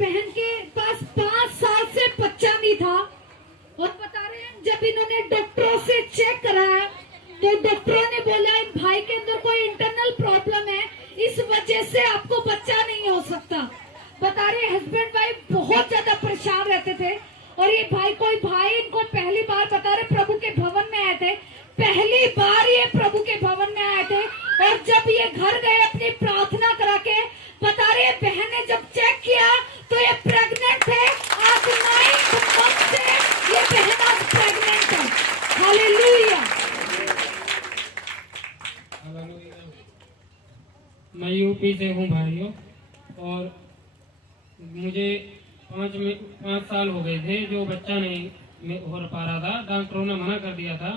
बहन के पास 5 साल से बच्चा नहीं था और बता रहे हैं जब इन्होंने डॉक्टरों से चेक कराया तो डॉक्टरों ने बोला इन भाई के अंदर कोई इंटरनल प्रॉब्लम है, इस वजह से आपको बच्चा नहीं हो सकता। बता रहे हस्बैंड वाइफ बहुत ज्यादा परेशान रहते थे और ये भाई इनको पहली बार बता रहे प्रभु के भवन में आए थे, पहली बार ये प्रभु के भवन में आए थे और जब ये घर गए अपनी प्रार्थना करा के बता रहे बहन ने जब चेक किया तो ये प्रेग्नेंट थे। आज 9 मंथ से ये बहन आज प्रेग्नेंट है। हालेलुया। मैं यूपी से हूँ भाइयों और मुझे 5 साल हो गए थे जो बच्चा नहीं हो पा रहा था, डॉक्टरों ने मना कर दिया था।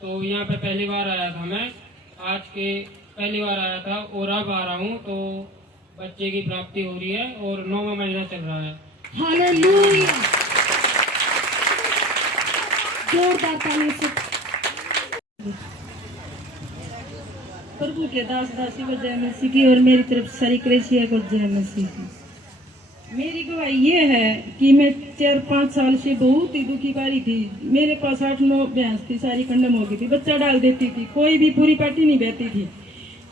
तो यहाँ पे पहली बार आया था मैं, आज के पहली बार आया था और अब आ रहा हूँ तो बच्चे की प्राप्ति हो रही है और 9वां महीना चल रहा है। हालेलुया। जोरदार ताली से प्रभु के दास दासी को जय मसीह की और मेरी तरफ से सारी कलीसिया को जय मसीह की। मेरी गवाही ये है कि मैं 4-5 साल से बहुत ही दुखी पारी थी। मेरे पास 8-9 भैंस थी, सारी कंडम हो गई थी, बच्चा डाल देती थी, कोई भी पूरी पार्टी नहीं बहती थी।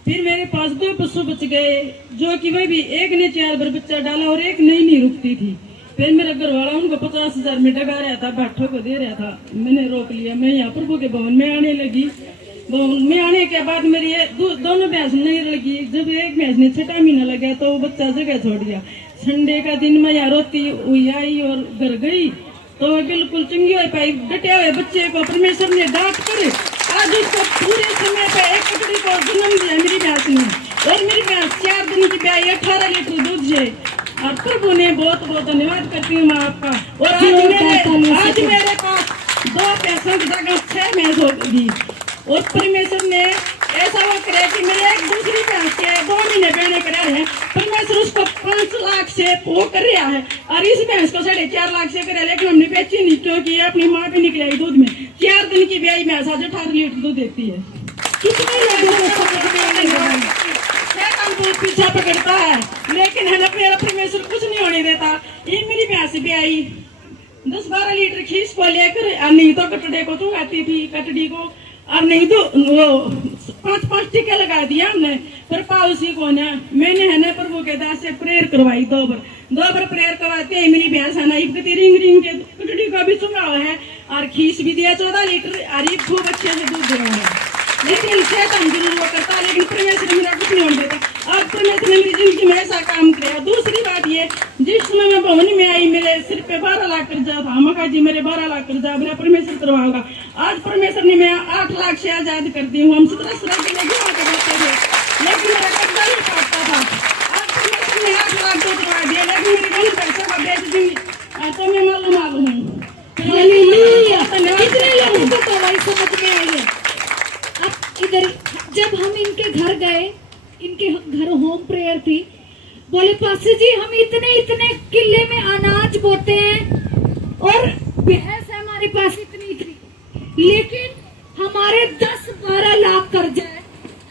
फिर मेरे पास 2 पशु बच गए जो कि वह भी एक ने 4 बार बच्चा डाला और एक नहीं रुकती थी। फिर मेरा घर वाला उनको 50,000 में डगा रहा था, भाठों को दे रहा था। मैंने रोक लिया। मैं यहाँ प्रभु के भवन में आने लगी। भवन में आने के बाद मेरी दोनों भैंस नहीं लगी। जब एक भैंस ने 6 महीना लगा तो वो बच्चा जगह छोड़ दिया। संडे का दिन मैं यहाँ रोती हुई आई और घर गई तो मैं बिल्कुल चंगी हो पाई। डटे हुए बच्चे को परमेश्वर ने डांट कर आज उसको पूरे समय पे एक कटड़ी को जन्म दिया मेरी भैंस ने। और मेरी भैंस 4 दिन की ब्याई 18 लीटर दूध से। और प्रभु ने बहुत बहुत धन्यवाद करती हूँ मैं आपका। और आज मेरे पास 2 पैसों की जगह 6 भैंस होगी। और परमेश्वर ने ऐसा वो करे कि मेरे एक दूसरी भैंस के 2 महीने पहले करा है। परमेश्वर उसको 5 लाख से वो कर रहा है और इस भैंस को 4.5 लाख से करे, लेकिन हमने बेची नहीं क्योंकि ये अपनी माँ पे निकली आई दूध में। 4 दिन की ब्याई भैंस आज 18 लीटर दूध देती है। कितने लोगों को समझ में नहीं आ दूध पीछा पकड़ता है लेकिन है ना मेरा परमेश्वर कुछ नहीं होने देता। ये मेरी भैंस ब्याई 10-12 लीटर खींच को लेकर नहीं तो कटड़े को चुगाती थी, कटड़ी को, और नहीं तो वो 5-5 टीके लगा दिया हमने। पर पाउसी को ना मैंने है ना प्रभु के दास से प्रेयर करवाई 2 बार प्रेयर करवाते ही मेरी भैंस है ना इब्बती रिंग के कटड़ी का भी चुंगा हुआ है और खींच भी दिया 14 लीटर और ये खूब अच्छे से दूध दे रहा है। लेकिन शैतान जरूर वो करता लेकिन परमेश्वर मेरा कुछ नहीं होने देता। आज परमेश्वर ने मेरी जिंदगी में ऐसा काम किया। दूसरी बात ये, जिस समय मैं भवन में आई मेरे सिर पे 12 लाख कर्जा था। मका जी मेरे 12 लाख कर्जा मेरा परमेश्वर करवाऊंगा। आज परमेश्वर ने मैं 8 लाख से आजाद कर दी हूँ। हम 17 साल के लिए गुना करते थे लेकिन मेरा कर्जा नहीं काटता था। आज परमेश्वर ने 8 लाख तो करवा दिया लेकिन मेरे दोनों पैसों का बेच दी तो मैं मालूम हूँ। कितने लोगों को दवाई समझ में आई है। अब इधर जब हम इनके घर गए, इनके घर होम प्रेयर थी, बोले पास्टर जी हम इतने किले में अनाज बोते हैं और भैंस है हमारे पास इतनी, लेकिन हमारे 10-12 लाख कर्ज है।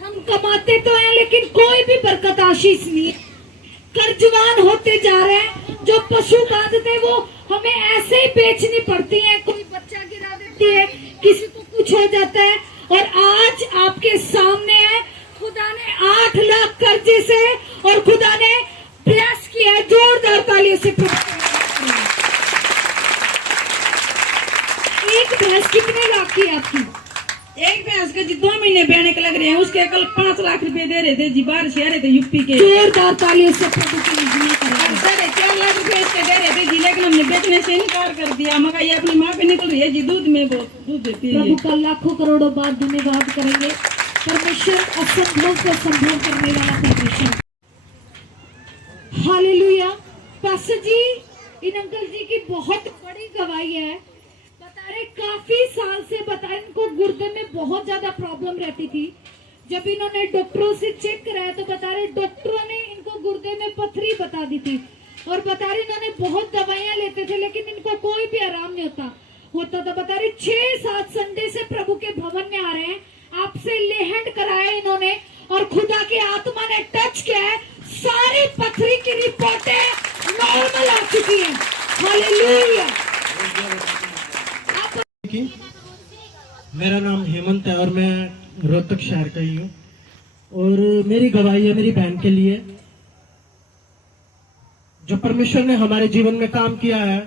हम कमाते तो हैं लेकिन कोई भी बरकत आशीष नहीं है। कर्जवान होते जा रहे हैं। जो पशु बांधते वो हमें ऐसे ही बेचनी पड़ती है। कोई बच्चा गिरा देती है, किसी को कुछ हो जाता है। और आज आपके सामने है खुदा ने 8 लाख कर्जे से और खुदा ने प्रयास किया है। जोरदार तालियों से एक भैंस कितने लाख की आपकी? एक भैंस के जी 2 महीने बहने के लग रहे हैं। उसके कल 5 लाख रुपए दे रहे थे जी, बाहर से आ रहे थे यूपी के। जोरदार तालियों से प्रभु की महिमा करें। 4.5 लाख रुपए इसके दे रहे थे जी लेकिन हमने बेचने से इनकार कर दिया। मगर ये अपनी माँ पे निकल रही है जी, दूध में बहुत दूध देती है। प्रभु का लाखों करोड़ों बार धन्यवाद करेंगे। परमेश्वर असंभव को संभव करने वाला परमेश्वर। हालेलुया। पास्टर जी इन अंकल जी की बहुत बड़ी गवाही है। बता रहे काफी साल से बता इनको गुर्दे में बहुत ज्यादा प्रॉब्लम रहती थी। जब इन्होंने डॉक्टरों से चेक कराया तो बता रहे डॉक्टरों ने इनको गुर्दे में पथरी बता दी थी और बता रहे इन्होंने बहुत दवाइयां लेते थे लेकिन इनको कोई भी आराम नहीं होता था। बता रहे 6-7 संडे से प्रभु के भवन में आ रहे हैं। आपसे लेहंड कराया इन्होंने और खुदा की आत्मा ने टच किया है। सारी पथरी की रिपोर्टें 9 नॉर्मल आ चुकी है। हालेलुया। मेरा नाम हेमंत है और मैं रोहतक शहर का ही हूँ और मेरी गवाही है मेरी बहन के लिए। जो परमेश्वर ने हमारे जीवन में काम किया है,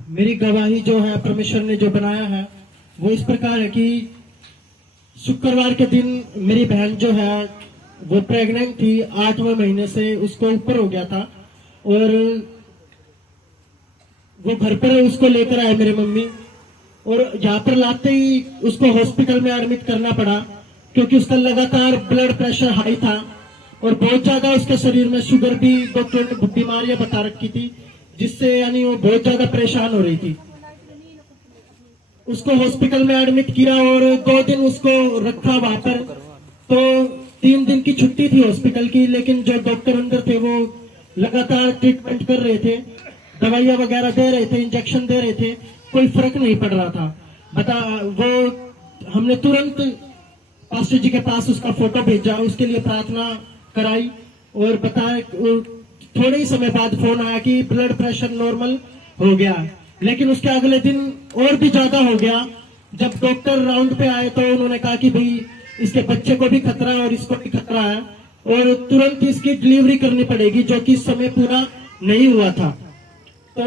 मेरी गवाही जो है परमेश्वर ने जो बनाया है वो इस प्रकार है कि शुक्रवार के दिन मेरी बहन जो है वो प्रेग्नेंट थी, 8वें महीने से उसको ऊपर हो गया था और वो घर पर उसको लेकर आए मेरी मम्मी और यहाँ पर लाते ही उसको हॉस्पिटल में एडमिट करना पड़ा क्योंकि उसका लगातार ब्लड प्रेशर हाई था और बहुत ज्यादा उसके शरीर में शुगर भी डॉक्टर ने बीमारियां बता रखी थी, जिससे यानी वो बहुत ज्यादा परेशान हो रही थी। उसको हॉस्पिटल में एडमिट किया और 2 दिन उसको रखा वहां पर। तो 3 दिन की छुट्टी थी हॉस्पिटल की, लेकिन जो डॉक्टर अंदर थे वो लगातार ट्रीटमेंट कर रहे थे, दवाइयां वगैरह दे रहे थे, इंजेक्शन दे रहे थे, कोई फर्क नहीं पड़ रहा था। वो हमने तुरंत पास्टर जी के पास उसका फोटो भेजा, उसके लिए प्रार्थना कराई और बताया। थोड़े ही समय बाद फोन आया कि ब्लड प्रेशर नॉर्मल हो गया, लेकिन उसके अगले दिन और भी ज्यादा हो गया। जब डॉक्टर राउंड पे आए तो उन्होंने कहा कि भाई इसके बच्चे को भी खतरा है और इसको भी खतरा है और तुरंत इसकी डिलीवरी करनी पड़ेगी, जो कि समय पूरा नहीं हुआ था। तो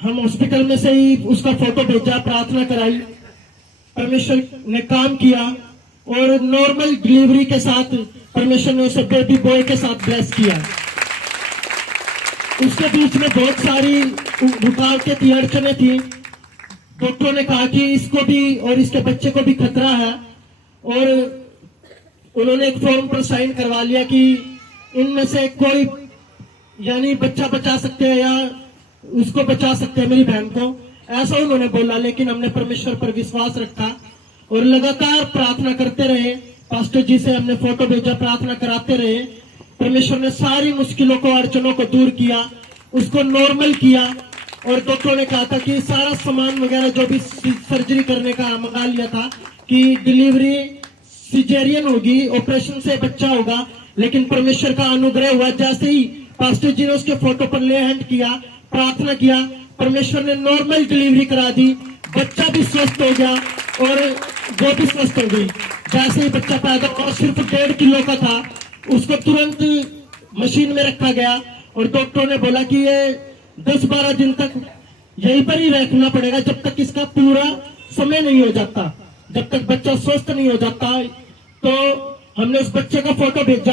हम हॉस्पिटल में से ही उसका फोटो भेजा, प्रार्थना कराई, परमेश्वर ने काम किया और नॉर्मल डिलीवरी के साथ परमेश्वर ने उसे बेबी बॉय के साथ ब्लेस किया। उसके बीच में बहुत सारी रुकावटें थी, अड़चने थी। डॉक्टरों ने कहा कि इसको भी और इसके बच्चे को भी खतरा है और उन्होंने एक फॉर्म पर साइन करवा लिया कि इनमें से कोई यानी बच्चा बचा सकते हैं या उसको बचा सकते हैं, मेरी बहन को, ऐसा उन्होंने बोला। लेकिन हमने परमेश्वर पर विश्वास रखा और लगातार प्रार्थना करते रहे। पास्टर जी से हमने फोटो भेजा, प्रार्थना कराते रहे। परमेश्वर ने सारी मुश्किलों को, अड़चनों को दूर किया, उसको नॉर्मल किया और डॉक्टरों ने कहा था कि सारा सामान वगैरह जो भी सर्जरी करने का मंगा लिया था कि डिलीवरी सिजेरियन होगी, ऑपरेशन से बच्चा होगा। लेकिन परमेश्वर का अनुग्रह हुआ, जैसे ही पास्टर जी ने उसके फोटो पर ले हैंड किया, प्रार्थना किया, परमेश्वर ने नॉर्मल डिलीवरी करा दी, बच्चा भी स्वस्थ हो गया और वो भी स्वस्थ हो गई। जैसे ही बच्चा पैदा हुआ, सिर्फ 1.5 किलो का था, उसको तुरंत मशीन में रखा गया और डॉक्टरों ने बोला कि ये 10-12 दिन तक यहीं पर ही रखना पड़ेगा जब तक इसका पूरा समय नहीं हो जाता, जब तक बच्चा स्वस्थ नहीं हो जाता। तो हमने उस बच्चे का फोटो भेजा,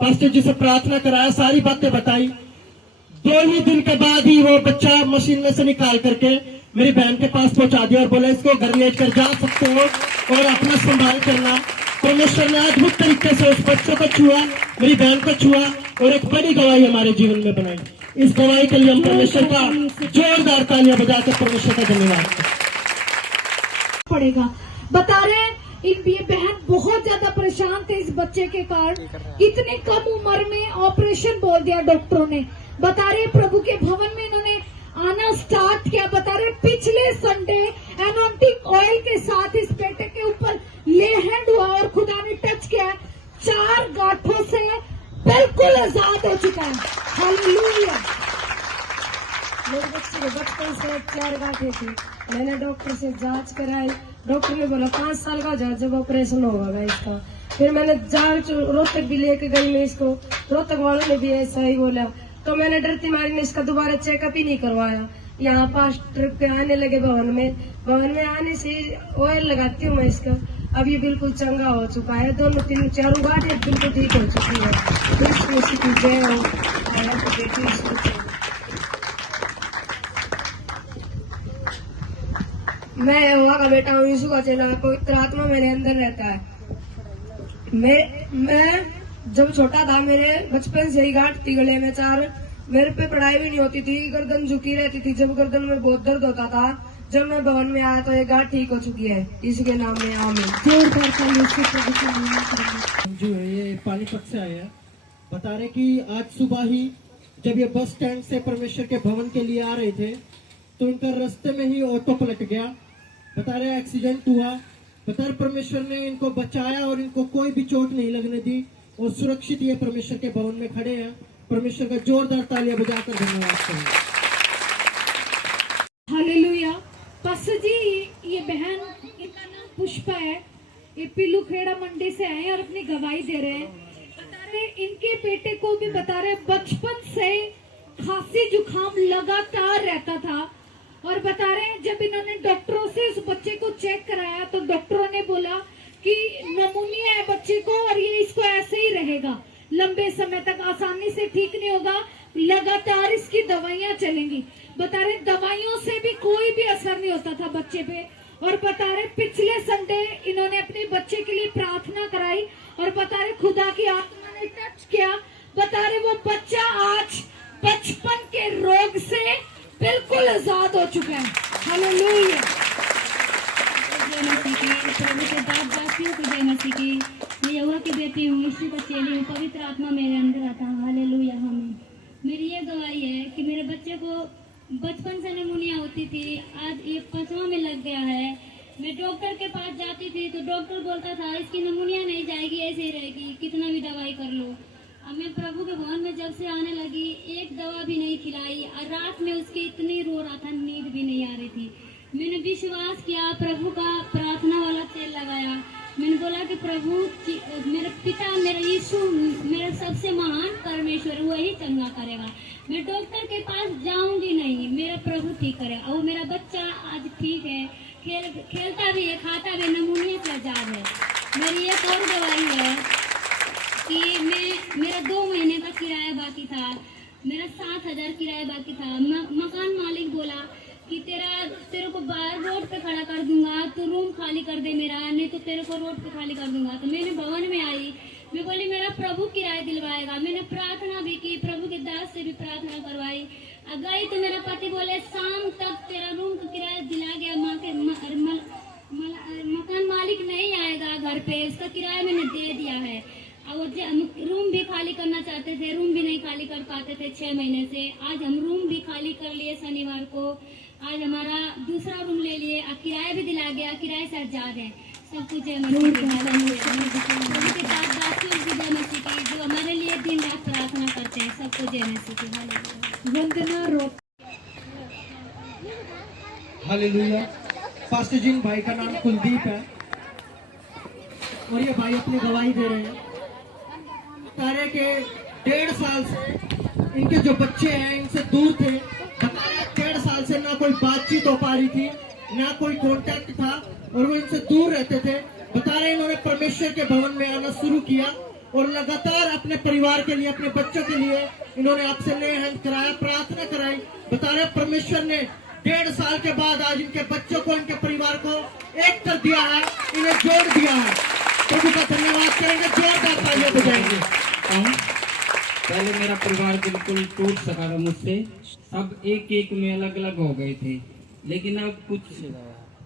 पास्टर जी से प्रार्थना कराया, सारी बातें बताई। 2 ही दिन के बाद ही वो बच्चा मशीन में से निकाल करके मेरी बहन के पास पहुंचा दिया और बोला इसको घर लेकर जा सकते हो और अपना संभाल करना। परमेश्वर ने अद्भुत तरीके से उस बच्चे को छुआ, मेरी बहन को छुआ और एक बड़ी गवाही हमारे जीवन में बनाई। इस गवाही के लिए हम परमेश्वर का जोरदार तालियां बजाकर परमेश्वर का धन्यवाद पड़ेगा। बता रहे हैं ये बहन बहुत ज्यादा परेशान थे इस बच्चे के कारण। इतनी कम उम्र में ऑपरेशन बोल दिया डॉक्टरों ने। बता रहे प्रभु के भवन में इन्होंने आना स्टार्ट किया। बता रहे पिछले संडे एनॉन्टिक ऑयल के साथ इस बेटे के ऊपर ले हैंड हुआ और खुदा ने टच किया, 4 गांठों से बिल्कुल आजाद हो चुका है। हालेलुया। मेरे बच्चे को बचपन से 4 गांठें थी। मैंने डॉक्टर से जांच कराई, डॉक्टर ने बोला 5 साल का जांच जब ऑपरेशन होगा इसका। फिर मैंने जांच रोहतक भी लेके गई मैं इसको, रोहतक वालों ने भी ऐसा ही बोला। तो मैंने डरती मारी ने इसका दोबारा चेकअप ही नहीं करवाया। यहाँ 5 ट्रिप पे आने लगे भवन में आने से ऑयल लगाती हूँ मैं इसका। अब ये बिल्कुल चंगा हो चुका है, 2-3-4 गांठें बिल्कुल ठीक हो चुकी है। मैं वहाँ का बेटा हूँ, यीशु का चेला। पवित्र आत्मा मेरे अंदर रहता है। मैं जब छोटा था मेरे बचपन से ही गांठ थी गले में 4। मेरे पे पढ़ाई भी नहीं होती थी, गर्दन झुकी रहती थी। जब गर्दन में बहुत दर्द होता था, जब मैं भवन में आया तो ये गांठ ठीक हो चुकी है। यीशु के नाम में आमीन। जो है ये पानीपत से आए हैं। बता रहे कि आज सुबह ही जब ये बस स्टैंड से परमेश्वर के भवन के लिए आ रहे थे तो उनका रास्ते में ही ऑटो पलट गया। बता रहे एक्सीडेंट हुआ। बता रहे परमेश्वर ने इनको बचाया और इनको कोई भी चोट नहीं लगने दी और सुरक्षित ये परमेश्वर के भवन में खड़े हैं परमेश्वर का जोरदार तालियां बजाकर धन्यवाद करें। हालेलुया। पास्टर जी, ये बहन, इनका नाम पुष्पा है, ये पिल्लू खेड़ा मंडी से आए हैं और अपनी गवाही दे रहे हैं। बता रहे इनके बेटे को भी बता रहे बचपन से खांसी जुकाम लगातार रहता था, और बता रहे हैं जब इन्होंने डॉक्टरों से उस बच्चे को चेक कराया तो डॉक्टरों ने बोला कि नमूनिया है बच्चे को और ये इसको ऐसे ही रहेगा, लंबे समय तक आसानी से ठीक नहीं होगा, लगातार इसकी दवाइयां चलेंगी। बता रहे दवाइयों से भी कोई भी असर नहीं होता था बच्चे पे, और बता रहे पिछले संडे इन्होंने अपने बच्चे के लिए प्रार्थना कराई और बता रहे खुदा की आत्मा ने टच किया। बता रहे वो बच्चा आज बचपन के रोग से बिल्कुल आजाद हो चुका है। हालेलुया। जय मसीह की, प्रभु के दासदासियों को जय मसीह की। मैं यहोवा की बेटी हूँ, यीशु का चेली हूँ, पवित्र आत्मा मेरे अंदर आता है। हालेलुया। आमीन। मेरी ये गवाही है कि मेरे बच्चे को बचपन से निमोनिया होती थी, आज ये 5वां में लग गया है। मैं डॉक्टर के पास जाती थी तो डॉक्टर बोलता था इसकी निमोनिया नहीं जाएगी, ऐसे ही रहेगी, कितना भी दवाई कर लो। अब मैं प्रभु के भवन में जब से आने लगी, एक दवा भी नहीं खिलाई, और रात में उसकी इतनी रो रहा था, नींद भी नहीं आ रही थी। मैंने विश्वास किया, प्रभु का प्रार्थना वाला तेल लगाया। मैंने बोला कि प्रभु, मेरे पिता, मेरा यीशु, मेरा सबसे महान परमेश्वर, वही चंगा करेगा। मैं डॉक्टर के पास जाऊंगी नहीं, मेरा प्रभु ठीक करेगा। और मेरा बच्चा आज ठीक है, खेलता भी है, खाता भी, नमूनिया से आजाद है। मेरी एक और गवाही है कि मेरा 2 महीने का किराया बाकी था, मेरा 7,000 किराया बाकी था। मकान मालिक बोला कि तेरे को बाहर रोड पे खड़ा कर दूंगा, तो रूम खाली कर दे मेरा, नहीं तो तेरे को रोड पे खाली कर दूंगा। तो मैंने भवन में आई, मैं बोली मेरा प्रभु किराया दिलवाएगा। मैंने प्रार्थना भी की, प्रभु के दास से भी प्रार्थना करवाई। गई तो मेरा पति बोले शाम तक तेरा रूम का किराया दिला गया, मकान मालिक नहीं आएगा घर पे, उसका किराया मैंने दे दिया है। और रूम भी खाली करना चाहते थे, रूम भी नहीं खाली कर पाते थे 6 महीने से। आज हम रूम भी खाली कर लिए शनिवार को, आज हमारा दूसरा रूम ले लिए, अब किराया भी दिला गया, किराए से आजाद है। सब कुछ जय मसीह की, जय मसीह की, जो हमारे लिए दिन रात प्रार्थना करते हैं, सबको जय मसीह की। हालेलुया। वंदना रो। हालेलुया। पास्टर जी भाई का नाम कुलदीप है और ये भाई अपनी गवाही दे रहे हैं। तारे के 1.5 साल से इनके जो बच्चे हैं इनसे दूर थे। बता रहे 1.5 साल से ना कोई बातचीत हो पा रही थी, ना कोई कांटेक्ट था, और वो इनसे दूर रहते थे। बता रहे इन्होंने परमेश्वर के भवन में आना शुरू किया और लगातार अपने परिवार के लिए, अपने बच्चों के लिए इन्होंने आपसे ले हैंड कराया, प्रार्थना कराई। बता रहे परमेश्वर ने 1.5 साल के बाद आज इनके बच्चों को, इनके परिवार को एक कर दिया है, इन्हें जोड़ दिया है। प्रभु का धन्यवाद करेंगे, जोरदार तालियां बजाएंगे। पहले मेरा परिवार बिल्कुल टूट सका था मुझसे, सब एक में अलग अलग हो गए थे, लेकिन अब कुछ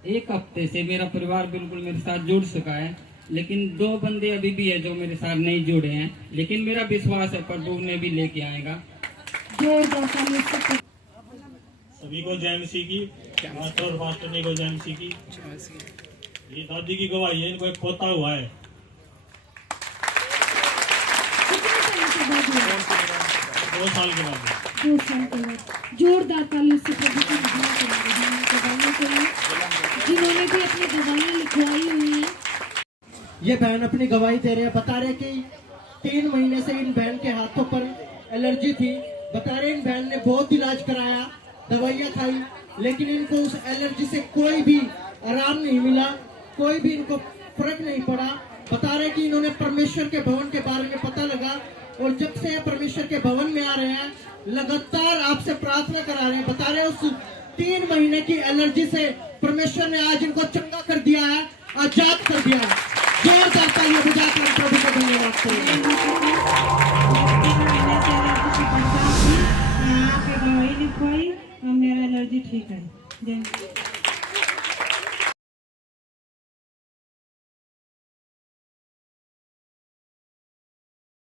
1 हफ्ते से मेरा परिवार बिल्कुल मेरे साथ जुड़ सका है। लेकिन 2 बंदे अभी भी है जो मेरे साथ नहीं जुड़े हैं, लेकिन मेरा विश्वास है प्रभु ने भी लेके आएगा। सभी को जय मसीह की, मास्टर और मास्टर को जय मसीह की। ये दादी की गवाही है, इनको एक पोता हुआ है। 2 साल के बाद। 2 साल के बाद। जोरदार तालियों से प्रभु की महिमा करें, जिन्होंने भी अपनी गवाहियां लिखवाई हुई हैं। ये बहन अपनी गवाही दे रहे हैं। बता रहे कि 3 महीने से इन बहन के हाथों पर एलर्जी थी। बता रहे इन बहन ने बहुत इलाज कराया, दवाइयाँ खाई, लेकिन इनको उस एलर्जी से कोई भी आराम नहीं मिला, कोई भी इनको फर्क नहीं पड़ा। बता रहे कि इन्होंने परमेश्वर के भवन के बारे में पता लगा और जब से परमेश्वर के भवन में आ रहे हैं लगातार आपसे प्रार्थना करा रहे हैं। बता रहे उस 3 महीने की एलर्जी से परमेश्वर ने आज इनको चंगा कर दिया है, आजाद कर दिया है। जोरदार तालियां बजाकर प्रभु का धन्यवाद करेंगे।